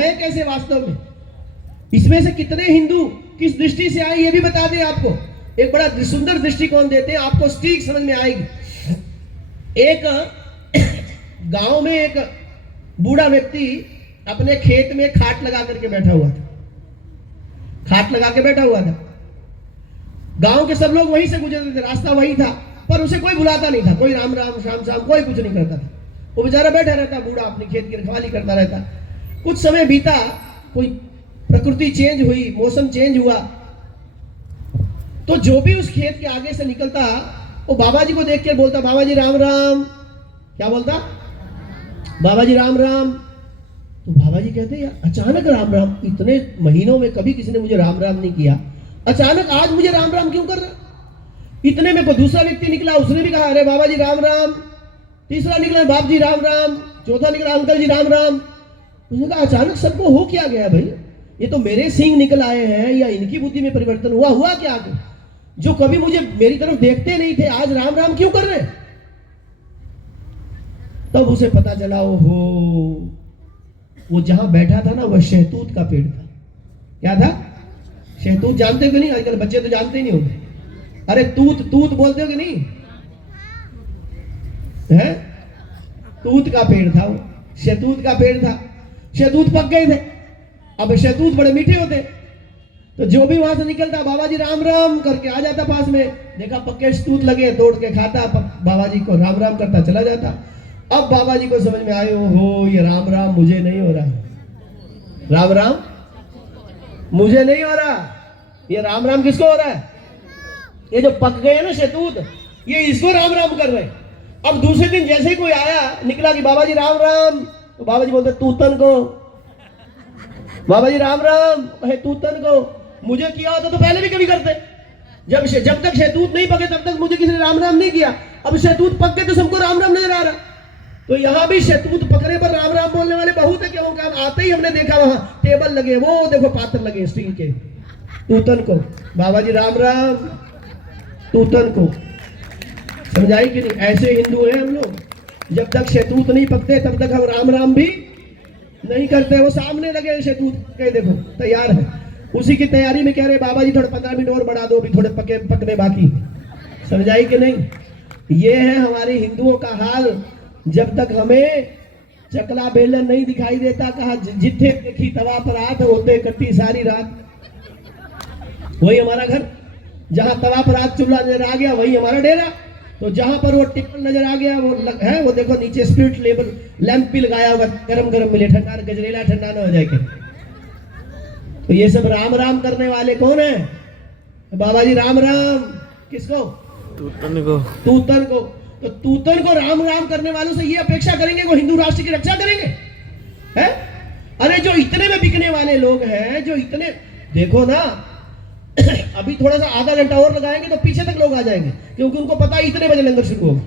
है कैसे वास्तव में? इसमें से कितने हिंदू किस दृष्टि से आए ये भी बता दें आपको। एक बड़ा सुंदर दृष्टिकोण देते हैं, आपको ठीक समझ में आएगी। एक गांव में एक बूढ़ा व्यक्ति अपने खेत में खाट लगा करके बैठा हुआ था। खाट लगा के बैठा हुआ था। गांव के सब लोग वहीं से गुजरते थे, रास्ता वही था, पर उसे कोई बुलाता नहीं था, कोई राम राम शाम शाम कोई कुछ नहीं करता था। वो बेचारा बैठा रहता, बूढ़ा अपने खेत की रखवाली करता रहता। कुछ समय बीता, कोई प्रकृति चेंज हुई, मौसम चेंज हुआ, तो जो भी उस खेत के आगे से निकलता वो बाबा जी को देख के बोलता, बाबा जी राम राम। क्या बोलता? बाबा जी राम राम। तो बाबा जी कहते यार अचानक राम राम, इतने महीनों में कभी किसी ने मुझे राम राम नहीं किया, अचानक आज मुझे राम राम क्यों कर रहा? इतने में कोई दूसरा व्यक्ति निकला, उसने भी कहा अरे बाबा जी राम राम। तीसरा निकला बाप जी राम राम। चौथा निकला अंकल जी राम राम। उसने कहा अचानक सबको हो क्या गया भाई? ये तो मेरे सींग निकल आए हैं या इनकी बुद्धि में परिवर्तन हुआ क्या? जो कभी मुझे मेरी तरफ देखते नहीं थे आज राम राम क्यों कर रहे? तब उसे पता चला ओहो, वो जहां बैठा था ना वह शहतूत का पेड़ था। क्या था? शहतूत जानते हो कि नहीं? आजकल बच्चे तो जानते ही नहीं होंगे। अरे तूत तूत बोलते हो कि नहीं है? तूत का पेड़ था वो, शहतूत का पेड़ था। शहतूत पक गए थे। अब शहतूत बड़े मीठे होते, तो जो भी वहां से निकलता बाबा जी राम राम करके आ जाता पास में, देखा पक्के शहतूत लगे, तोड़ के खाता, बाबा जी को राम राम करता चला जाता। अब बाबा जी को समझ में आए हो ये राम राम मुझे नहीं हो रहा, राम राम मुझे नहीं हो रहा, ये राम राम किसको हो रहा है? ये जो पक गए ना शहतूत, ये इसको राम राम कर रहे हैं। अब दूसरे दिन जैसे ही कोई आया निकला कि बाबा जी राम राम, तो बाबा जी बोलते तूतन को, बाबा जी राम राम है तूतन को। मुझे किया होता तो पहले भी कभी करते, जब तक शहतूत नहीं पके तब तक मुझे किसी ने राम राम नहीं किया। अब शहतूत पक गए तो सबको राम राम नजर आ रहा। तो यहाँ भी शहतूत पकने पर राम राम बोलने वाले बहुत है। क्यों? आते ही हमने देखा वहां टेबल लगे, वो देखो पात्र लगे स्टील के, तूतन को बाबा जी राम राम, तूतन को। समझाई कि नहीं? ऐसे हिंदू हैं हम लोग, जब तक शहतूत नहीं पकते तब तक हम राम राम भी नहीं करते। वो सामने लगे शहतूत के, देखो तैयार है, उसी की तैयारी में कह रहे बाबा जी थोड़े 15 मिनट और बढ़ा दो, अभी थोड़े पकने बाकी। समझाई कि नहीं? ये है हमारे हिंदुओं का हाल। जब तक हमें चकला बेलन नहीं दिखाई देता, कहा जिथे देखी तवा पर आत, होते कट्टी सारी रात। वही हमारा घर, जहां तवा पर आत चूल्हा नजर आ गया वही हमारा डेरा। तो जहां पर वो टिकल नजर आ गया वो देखो नीचे स्पिरिट लेवल लैंप भी लगाया होगा, गरम गरम मिले, ठंडा गजरेला ठंडा ना हो जाए। तो ये सब राम राम करने वाले कौन है? बाबा जी राम राम किसको? तूतन को। तूतन को। तो तूतन को राम राम करने वालों से ये अपेक्षा करेंगे वो हिंदू राष्ट्र की रक्षा करेंगे? है? अरे जो इतने में बिकने वाले लोग हैं, जो इतने, देखो ना अभी थोड़ा सा आधा घंटा और लगाएंगे तो पीछे तक लोग आ जाएंगे, क्योंकि उनको पता है इतने बजे लंगर शुरू होगा।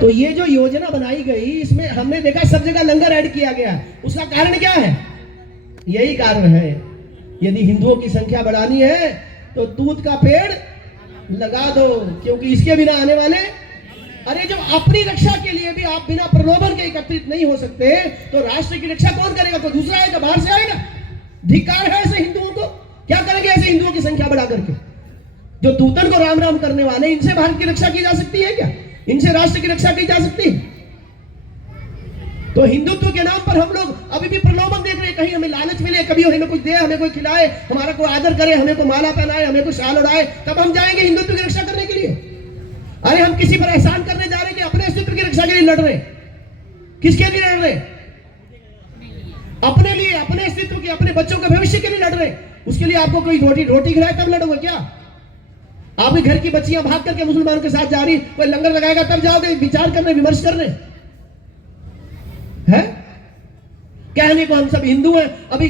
तो ये जो योजना बनाई गई, इसमें हमने देखा सब जगह लंगर ऐड किया गया। उसका कारण क्या है? यही कारण है, यदि हिंदुओं की संख्या बढ़ानी है तो तूत का पेड़ लगा दो, क्योंकि इसके बिना आने वाले, अरे जब अपनी रक्षा के लिए भी आप बिना प्रलोभन के एकत्रित नहीं हो सकते तो राष्ट्र की रक्षा कौन करेगा? कोई दूसरा आएगा, बाहर से आएगा? धिक्कार है ऐसे हिंदुओं को। क्या करेंगे ऐसे हिंदुओं की संख्या बढ़ा करके? जो तूतन को राम राम करने वाले, इनसे भारत की रक्षा की जा सकती है क्या? इनसे राष्ट्र की रक्षा की जा सकती है? तो हिंदुत्व के नाम पर हम लोग अभी भी प्रलोभन देख रहे हैं, कहीं हमें लालच मिले, कभी हमें कुछ दे, हमें कोई खिलाए, हमारा कोई आदर करे, हमें कोई माला पहनाए, हमें कोई शाल उड़ाए, तब हम जाएंगे हिंदुत्व की रक्षा करने के लिए। अरे हम किसी पर एहसान करने जा रहे हैं कि अपने अस्तित्व की रक्षा के लिए लड़ रहे? किसके लिए लड़ रहे? अपने लिए, अपने अस्तित्व के, अपने बच्चों के भविष्य के लिए लड़ रहे। उसके लिए आपको कोई रोटी खिलाए तब लड़ोगे क्या? आपके घर की बच्चियां भाग करके मुसलमानों के साथ जा रही, कोई लंगर लगाएगा तब जाओगे विचार करने, विमर्श करने? है कहने को हम सब हिंदू हैं, अभी